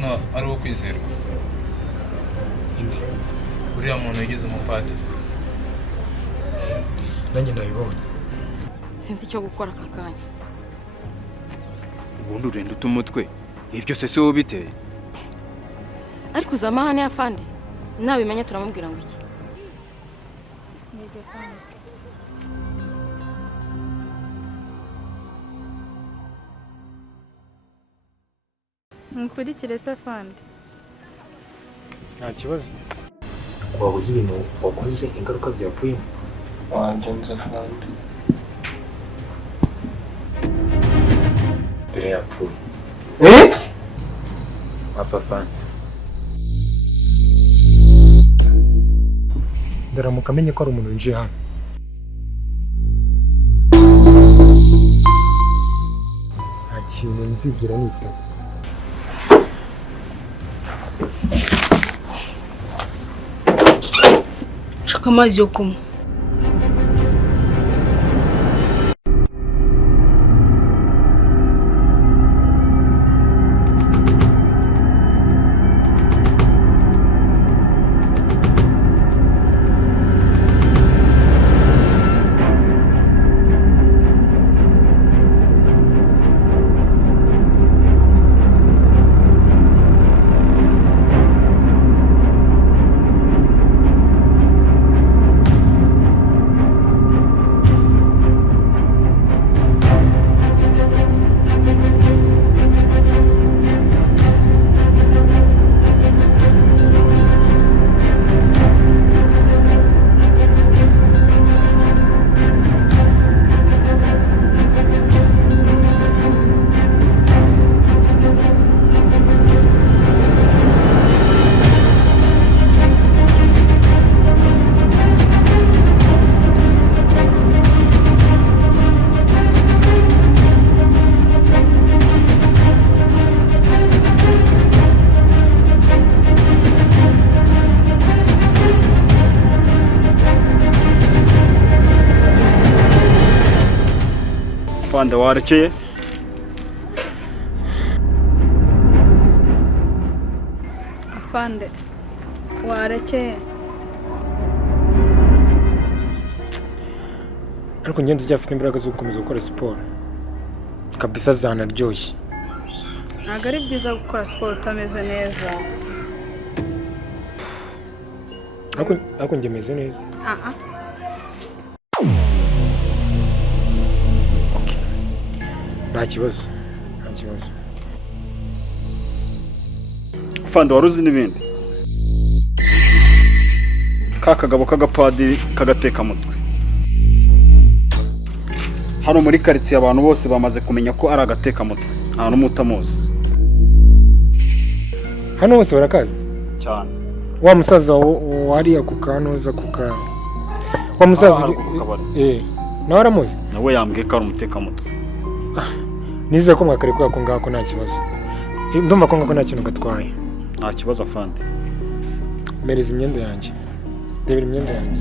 ndabona ari wo kwizerwa. Indi uriya muntu yagize umupadiri. Nanjye ndabibonye. Sinzi icyo gukora aka kanya. Ubundi urenda utumutwe. Ibi byose si wowe biteye. Ariko uzamahane yafande. Nabimenya turamubwira ngo iki. Mukurikire se fande. Nta kibazo. Wabuze ibintu wakoze ingaruka byapfuyemo. Wanje nze fande. Dore yapfuye. Papa fande. Ndaramuka amenye ko ari umuntu winjiye hano. Nta kintu nzigira nita. Shaka amazi yo kunywa. Fande warekeye? Fande. Warekeye. Ariko ngende cyafite imbaraga zo gukomeza gukora siporo. Kabisa zanaryoshye. Ntabwo ari byiza gukora siporo utameze neza. Ariko njye meze neza. Nta kibazo. Fande waruzi n'ibindi. Kakagabo k'agapadiri kagateka mutwe. Hano muri quartier abantu bose bamaze kumenya ko ari agateka mutwe. Nta n'umutamuzi. Hano bose barakaza Cyane. Wa musaza wari akukanoza kuka. Wa musaza nawe aramuzi. Nawe yambwiye ko ari umuteka mutwe. Nize ko mwakare ko ngako nta kibazo. Ndumva ko ngako nta kintu gatwaye. Nta kibazo Fande. Mereza imyenda yanjye. Debera imyenda yanjye.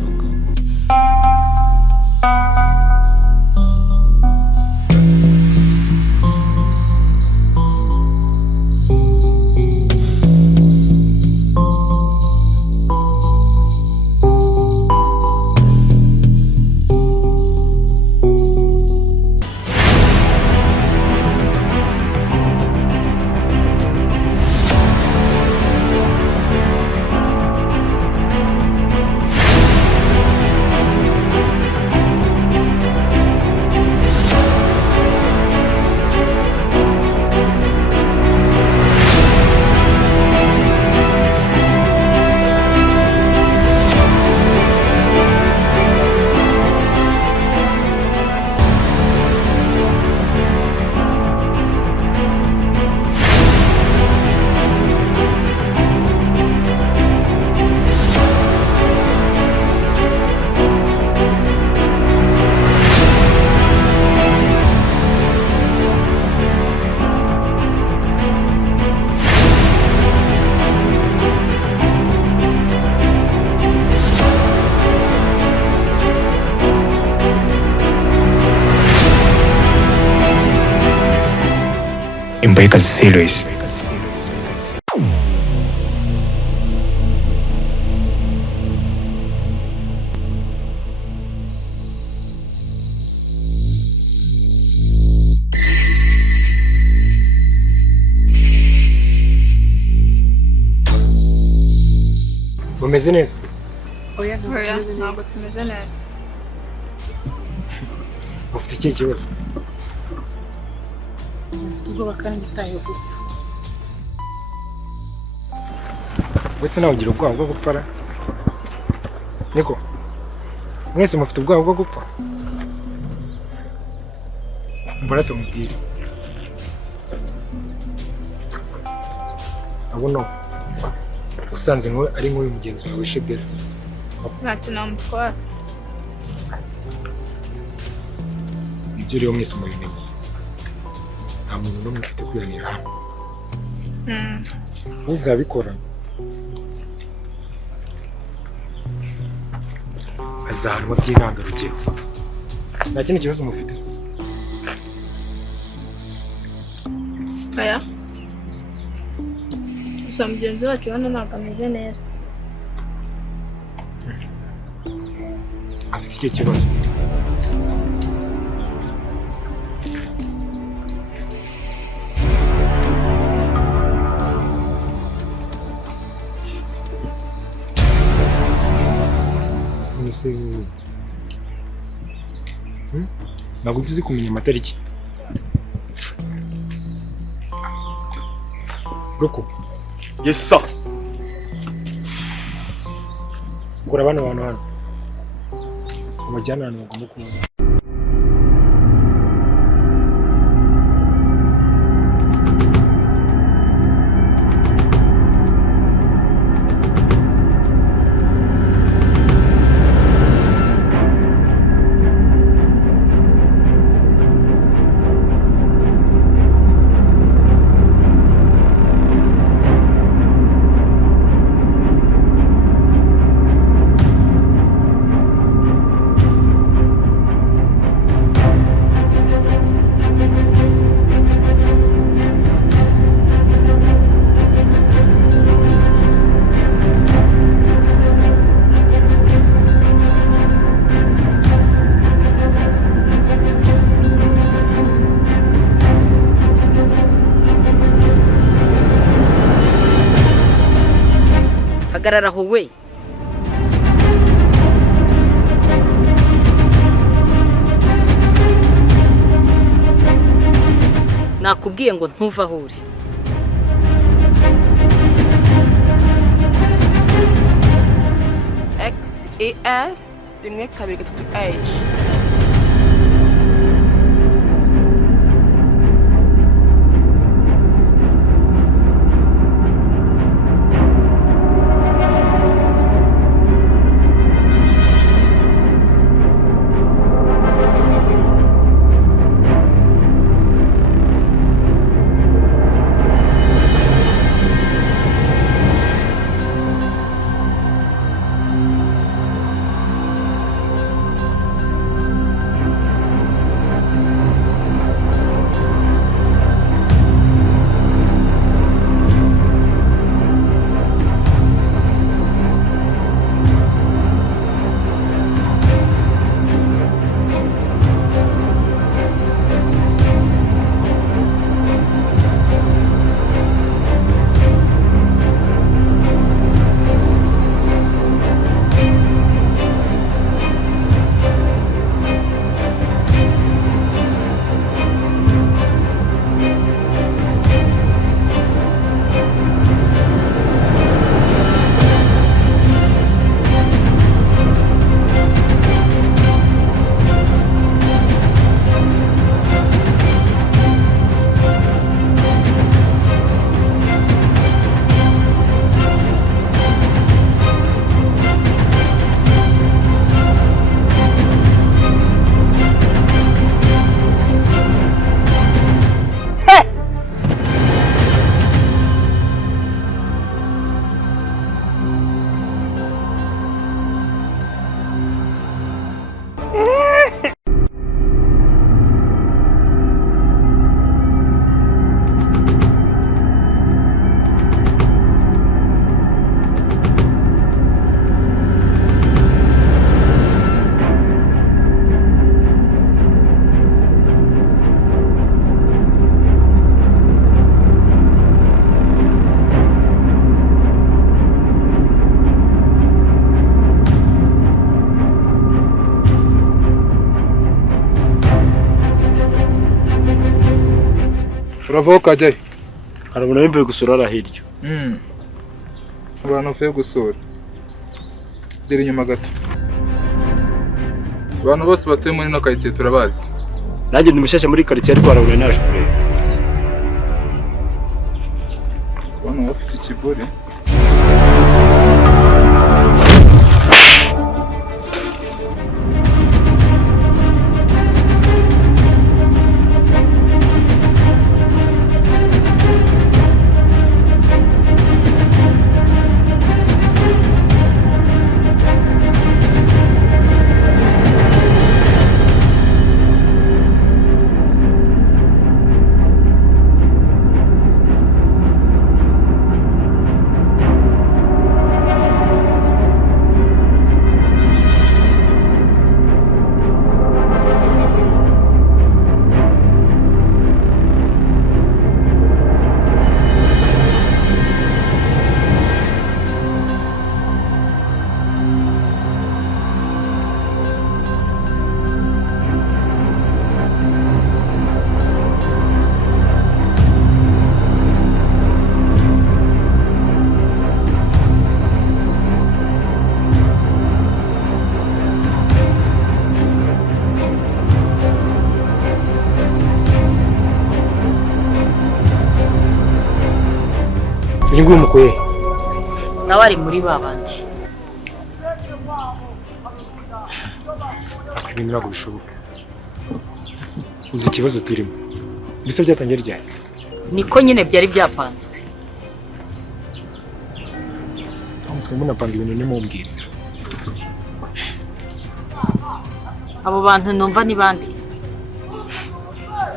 Imbohekazi series. mumeze neza? oya ntabwo tumeze neza. Ufite ikihe kibazo? Mfite ubwoba kandi utaye gupfa. Wese nawe ugira ubwoba bwo gupfa? Niko mwese mufite ubwoba bwo gupfa? Mbona tumubwire abono usanze ngo ari nk'uyu mugenzi wawe Shebera. Ntacyo namutwara. Ibyo rero mwese mubimenye, nta muntu n'umwe ufite kwihanira hano. Uzabikora azahanwa by'intangarugero. Nta kindi kibazo mufite? Oya, gusa mugenzi wacu hano ntabwo ameze neza. Afite ikihe kibazo? Ese ntabwo uzi kumenya amatariki? Ruko. Yes sir. Kura bano bantu hano. Umujyana hano bagomba kumubona. hagarara aho we. Nakubwiye ngo ntuva aho uri. XER 1-2-3H. uravaho ukajyayo. Hari umuntu wimvuye gusura hariya hirya. Abantu bavuye gusura. Dore inyuma gato. Abantu bose batuye muri ino karitsiye turabazi. Nanjye ndi mushyashya muri karitsiye ariko harabura naje kureba. Kubona bafite ikiburi. Uyu nguyu mukuye. nawe ari muri babandi. Ibintu ntabwo bishoboka. Uzi ikibazo turimo. Bisa byatangiye ryari? Niko nyine byari byapanzwe. Ntabwo munapanga ibintu nimumbwire. Abo bantu numva ni bandi.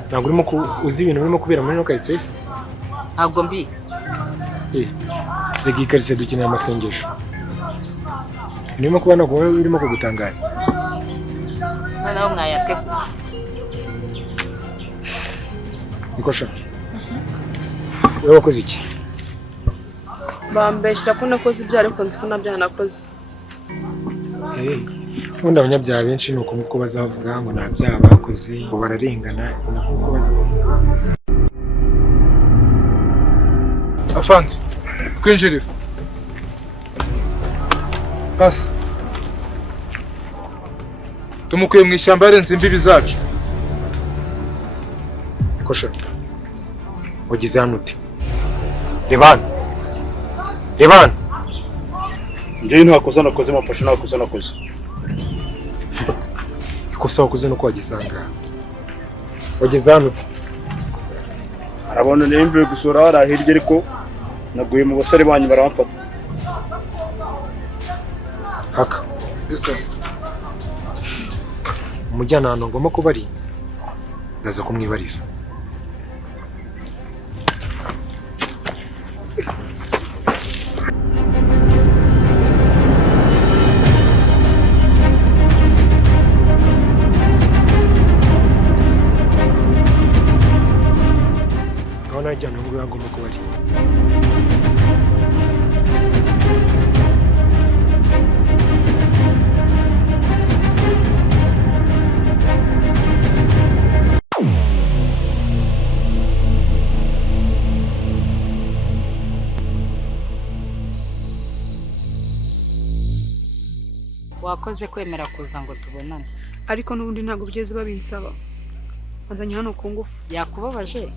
Ntabwo urimo uzi ibintu birimo kubera muri ino karitsiye se? Ntabwo mbizi. Rega iyi karitsiye dukeneye amasengesho. Niyo kuba ntabwo birimo kugutangaza. Noneho mwayategura. Niko sha. Wowe wakoze iki? Bambeshyira ko nakoze ibyaha ariko nzi ko nabyaha nakoze. Ubundi abanyabyaha benshi ni uko bazavuga ngo nta byaha bakoze, ngo bararengana, nuko bazavuga. Afande, kwinjirira. Pasi. Tumukuye mu ishyamba yarenze imbibi zacu. Kosha. Wagize hano ute? Rebana. Rebana. Njyewe ntakoze nakoze mafashe nakoze nakoze. Ikosa wakoze nuko wagisanga. Wagize hano ute? Arabona nimvuye gusura hariya hirya ariko naguye mu basore banyu baramfata. Haka. Bisa. Umujyana hano ngomba kuba ari. Ndaza kumwibariza. Najyana ngo yagomba kuba ari. Wakoze kwemera kuza ngo tubonane. Ariko n'ubundi ntabwo bigeze babinsaba. Bazanye hano Kungufu. Yakubabaje?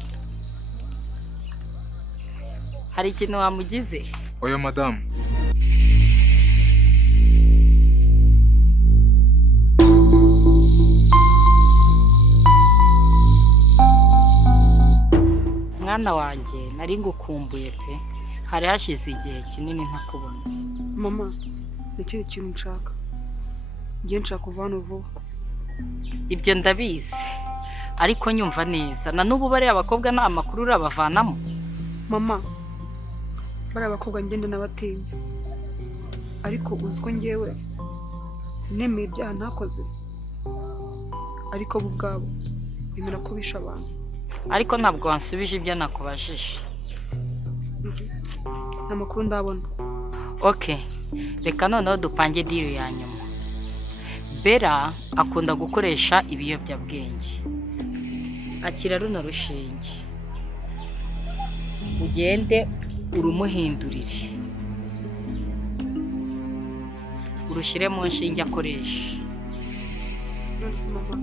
Hari ikintu wamugize? Oya madamu. Mwana wanjye nari ngukumbuye pe. Hari hashize igihe kinini ntakubona. Mama, nikiri kintu nshaka. Ngiye nshaka kuva hano vuba. Ibyo ndabizi. Ariko nyumva neza. Na n'ubu bari abakobwa nta makuru urabavanamo. Mama, bari abakobwa ngende n'abatinya. Ariko uziko ngewe nemeye ibyaha nakoze. Ariko bo ubwabo bemera ko bisha abantu. Ariko ntabwo wansubije ibyo nakubajije. Nta makuru ndabona. Okay, reka noneho dupange deal ya nyuma. Bera akunda gukoresha ibiyobyabwenge. Akira runo rushinge. ugende urumuhindurire urushyire mu nshinge akoresha. none se mama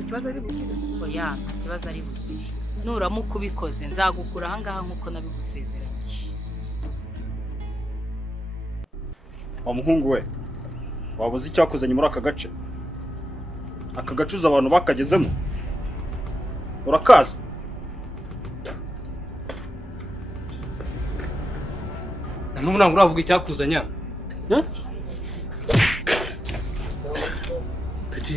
ikibazo ari bukire Oya, nta kibazo ari bugire. Nuramuka ubikoze nzagukura ahangaha nk'uko nabigusezeranyije. Wa muhungu we, waba uzi icyakuzanye muri aka gace? Aka gace uzi abantu bakagezemo? Urakaza? Na n'ubu ntabwo uravuga icyakuzanya. Tati,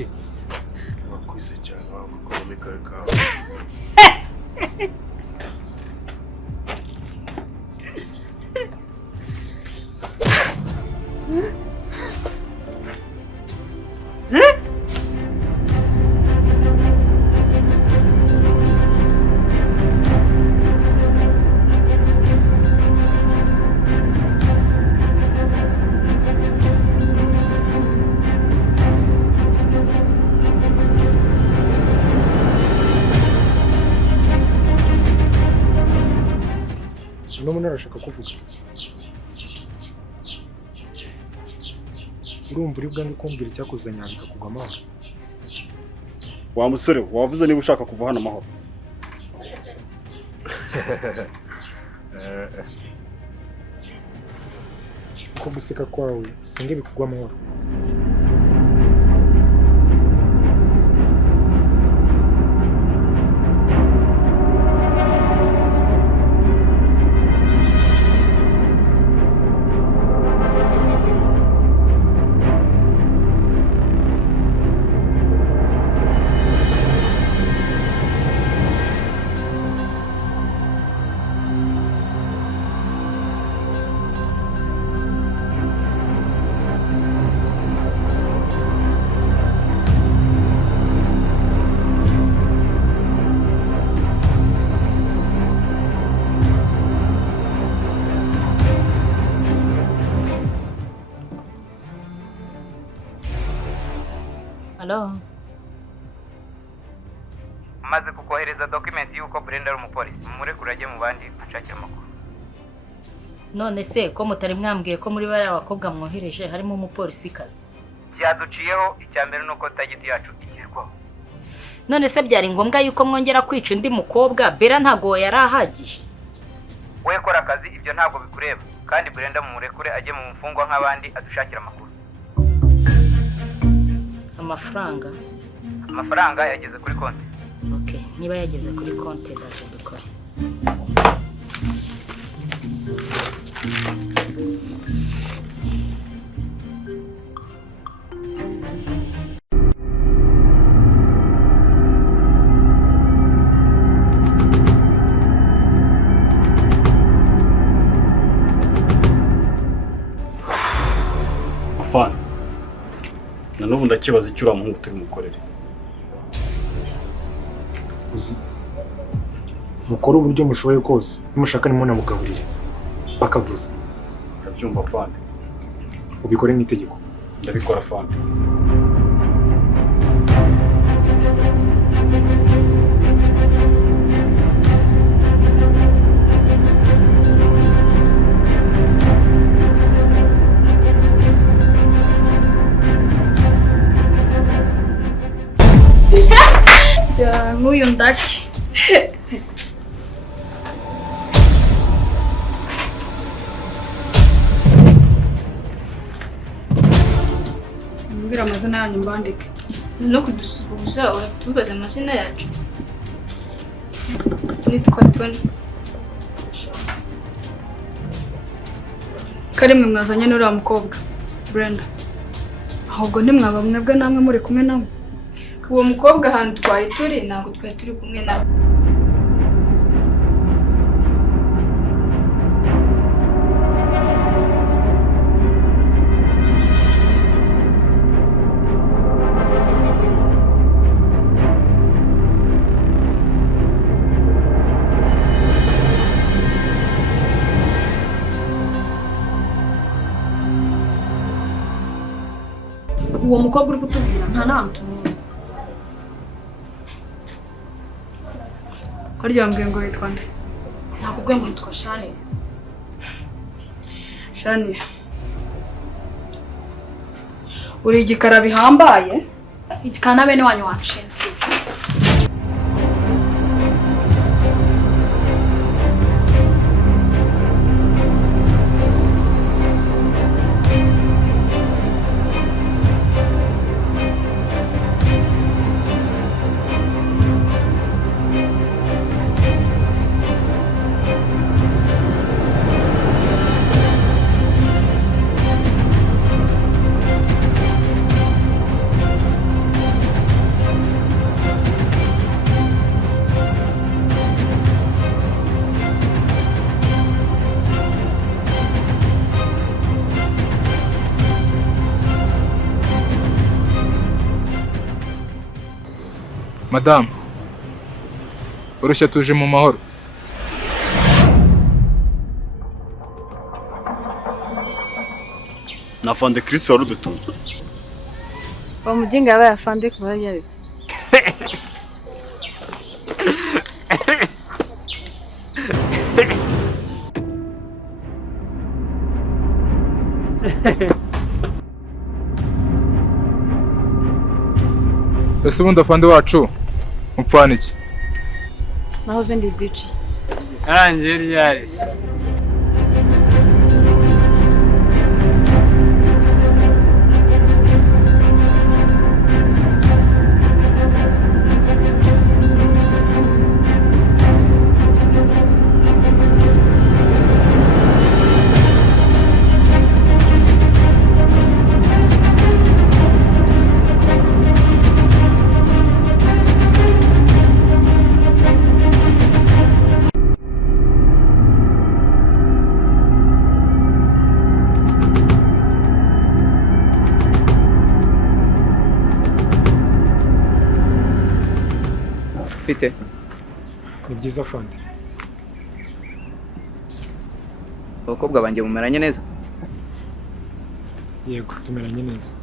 wakwise cyane wakukome kareka. Umuntu arashaka kuvuga. Urumva uri bwange kumbwira icyakuzanya bikakugwa amahoro. Wa musore, wavuze niba ushaka kuva hano amahoro. Ko guseka kwawe singe bikugwa amahoro. Hello. Maze kukohereza document yuko Brenda ari umupolisi. Murekure ajye mu bandi ashakira amakuru. None se ko mutari mwambwiye ko muri bari abakobwa mwohereje harimo umupolisi kazi? Byaduciyeho icyambere nuko tagiti yacu igerwaho. None se byari ngombwa yuko mwongera kwica undi mukobwa? Bera ntago yarahagije. We kora akazi ibyo ntago bikureba. Kandi Brenda murekure ajye mu mfungwa nk'abandi adushakira amakuru. Amafaranga yageze kuri konti. Okay, niba yageze kuri konti ndaje dukora. Afana. Na n'ubu ndakibaza icyo ura muhungu turi mukorere. Uzi mukora uburyo mushoboye kose nimushaka nimona mugaburire bakavuza. Ndabyumva Afana. Ubikore nk'itegeko. Ndabikora Afana. Ya nk'uyu ndaki. mbwira amazina yanyu mbandike. No kudusuhuza uratubaza amazina yacu. Nitwa Tony. Karimwe mwazanye n'uriya mukobwa Brenda. Ahubwo ntimwaba mwebwe namwe muri kumwe nawe. Uwo mukobwa ahantu twari turi ntabwo twari turi kumwe nawe. Uwo mukobwa uri kutubwira nta n'ahantu tumuzi. Ko ryambwiye ngo yitwa nde? nakubwiye ngo nitwa Shani. Shani, uri igikara bihambaye, igikana bene wanyu wanshinze. Madamu, urushya tuje mu mahoro. Na Fande Chris warudutumye. Bamujinga yabaye afande kuba yabize. Ese ubundi afande wacu mupfana iki? Nahoze ndi Bishe. Arangiye ryarisi. Bite? Ni byiza Fande. Abakobwa banjye mumeranye neza? Yego, tumeranye neza.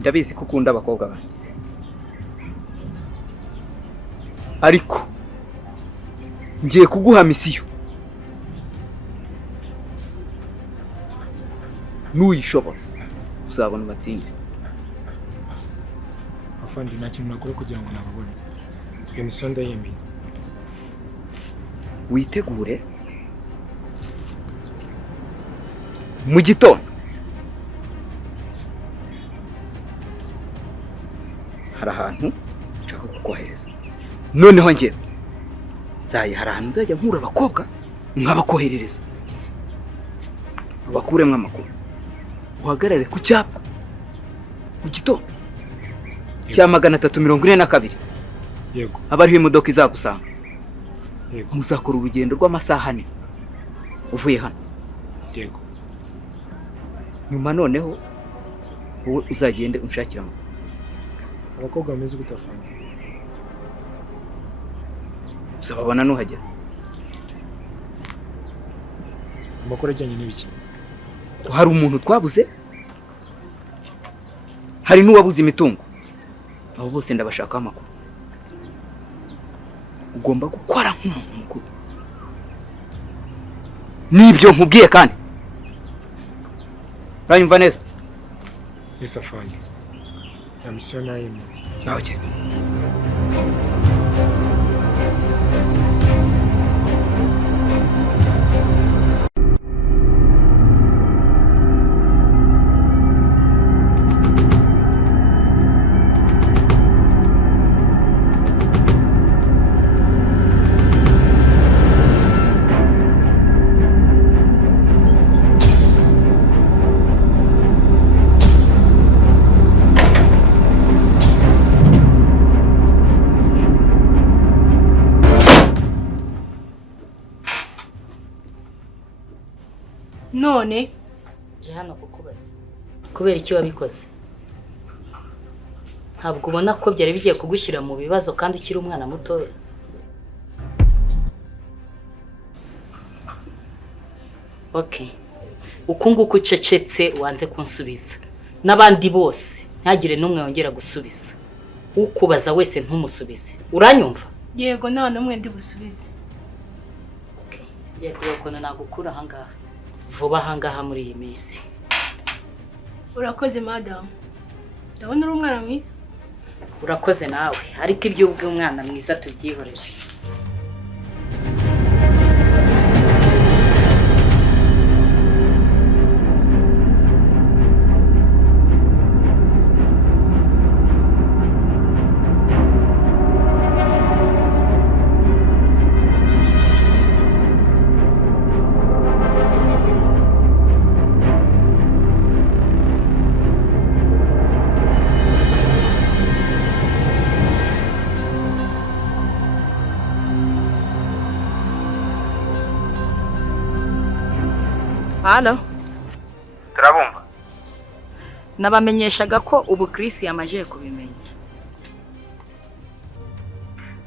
Ndabizi ko ukunda abakobwa banjye. Ariko ngiye kuguha misiyo. Nuyishobora uzabona ubatsinde. Afande nta kintu nakora kugira ngo nababone. Iyo misiyo ndayemeye. Witegure mu gitondo hari ahantu nshaka kukohereza. Noneho njye hari ahantu nzajya nkura abakobwa nkabakoherereza, bakuremwe amakuru. Uhagarare ku cyapa mu gitondo cya 342. Yego. Abariho imodoka izagusanga. Yego. Muzakora urugendo rw'amasaha 4 uvuye hano. Yego. Nyuma noneho wowe uzagende unshakira amakuru. Abakobwa bameze gute Afande? Uzababona nuhagera. Amakuru ajyanye n'ibiki? Ko hari umuntu twabuze, hari n'uwabuze imitungo. Abo bose ndabashaka amakuru. Ugomba gukora nk'umuntu mukuru. Nibyo nkubwiye kandi. Uranyumva neza? Yes Afande. Ya misiyo nayemeye. Okay. None je hano kukubaza kubera iki wabikoze? Ntabwo ubona ko byari bigiye kugushyira mu bibazo kandi ukiri umwana muto? Okay, ukunguku ucecetse wanze kunsubiza, n'abandi bose ntagire n'umwe wongera gusubiza. Ukubaza wese ntumusubize. Uranyumva? Yego nta n'umwe ndi busubize. Ngiye kureba ukuntu nagukura ahangaha vuba ahangaha muri iyi minsi. Urakoze madam. Ndabona uri umwana mwiza. Urakoze nawe, ariko iby'ubw'umwana mwiza tubyihoreje. Halo. Turabumva. Nabamenyeshaga ko ubu Chris yamaje kubimenya.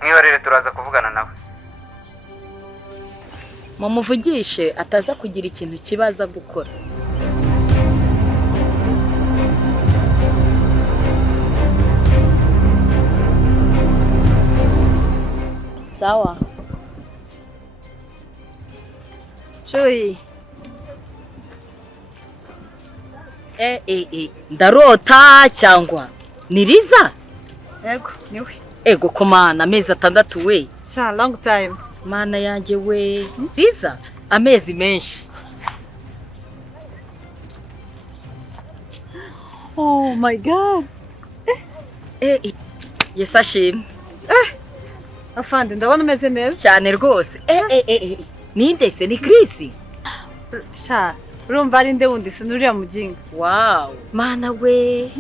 Mwihorere turaza kuvugana nawe. Mumuvugishe ataza kugira ikintu kibaza gukora. Sawa. Chui. Ndarota cyangwa ni Liza? Yego, niwe. Ego komana amezi 6 we. Sha long time. Mana yanjye we. Liza amezi menshi. Oh my god. Yesashim. Afande ndabona umeze neza cyane rwose. Ninde se ni Chris? Sha urumva ari nde wundi se nuriya mujinga. Wow. Mana we.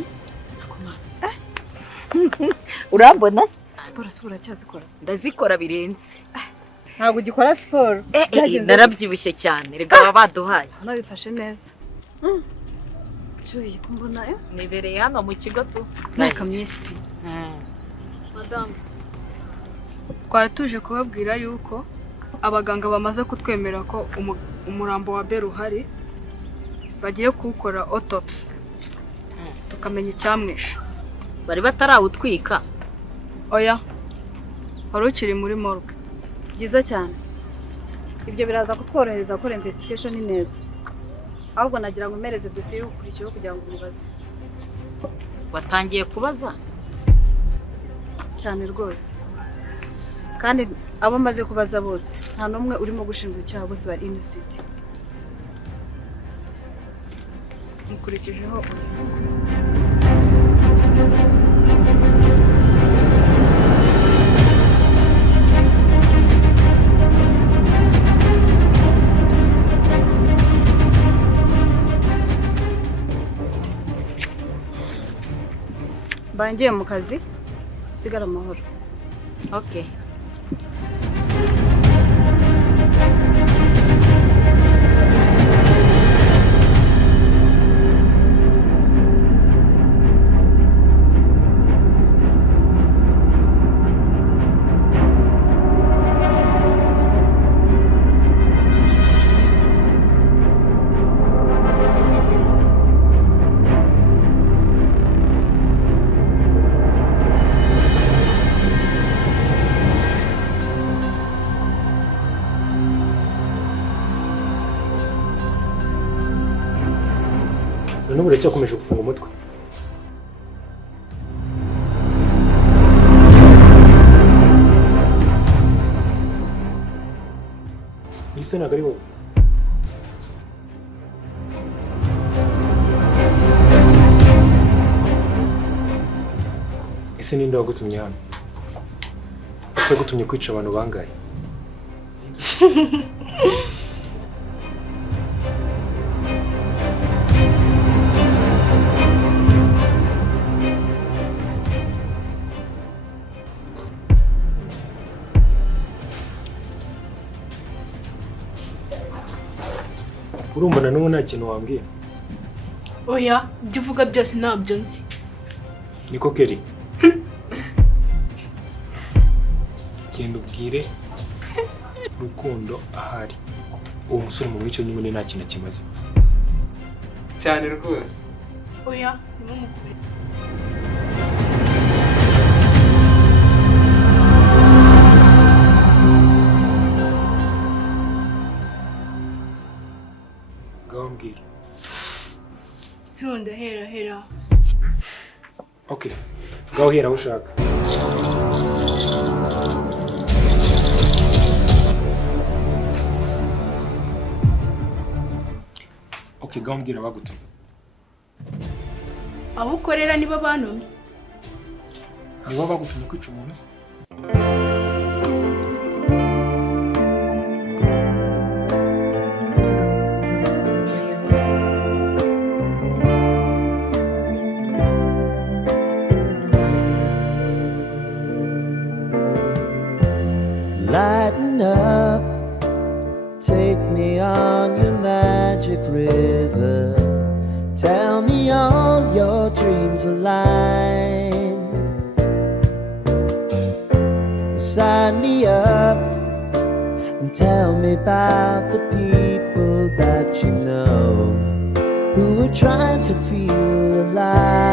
Urambona siporo cyazikora. Ndazikora birenze. Ntabwo ugikora siporo. Narabyibushye cyane. Rega baduhaye. Hano bifashe neza. Chui kumbona nibereye hano mu kigo tu. Naka myinshi pi. Madame. Twatuje kubabwira yuko abaganga bamaze kutwemera ko umurambo wa Bero uhari. Bagiye kuwukora autopsy. Tukamenya icyamwishe. Bari batarawutwika. Oya. Wari ukiri muri morgue. Byiza cyane. Ibyo biraza kutworohereza gukora investigation neza. Ahubwo nagira ngo mereze dossier ukurikiyeho kugira ngo bibaze. Watangiye kubaza? Cyane rwose. Kandi abo maze kubaza bose nta numwe urimo gushinjwa icyaha, bose bari innocent. Mukurikijeho bangiye mu kazi sigara amahoro. Okay. None uracyakomeje gufunga umutwe. Ese ntabwo ari wowe? Ese ninde wagutumye hano? Ese gutumye kwica abantu bangaye? Urumva na n'ubu nta kintu wambwira? Oya, ibyo uvuga byose ntabyo nzi. Niko Kelly. Genda ubwire Rukundo ahari. Uwo musore mu mwico nyine nta kintu kimaze. Cyane rwose. Oya, nimumukubire. Okay, ngaho hera aho ushaka. Okay, ngaho mbwira bagutumye. Abo ukorera nibo bantumye. Nibo bagutumye kwica umuntu se? Lighten up, take me on your magic river. Tell me all your dreams align. Sign me up and tell me about the people that you know who are trying to feel alive.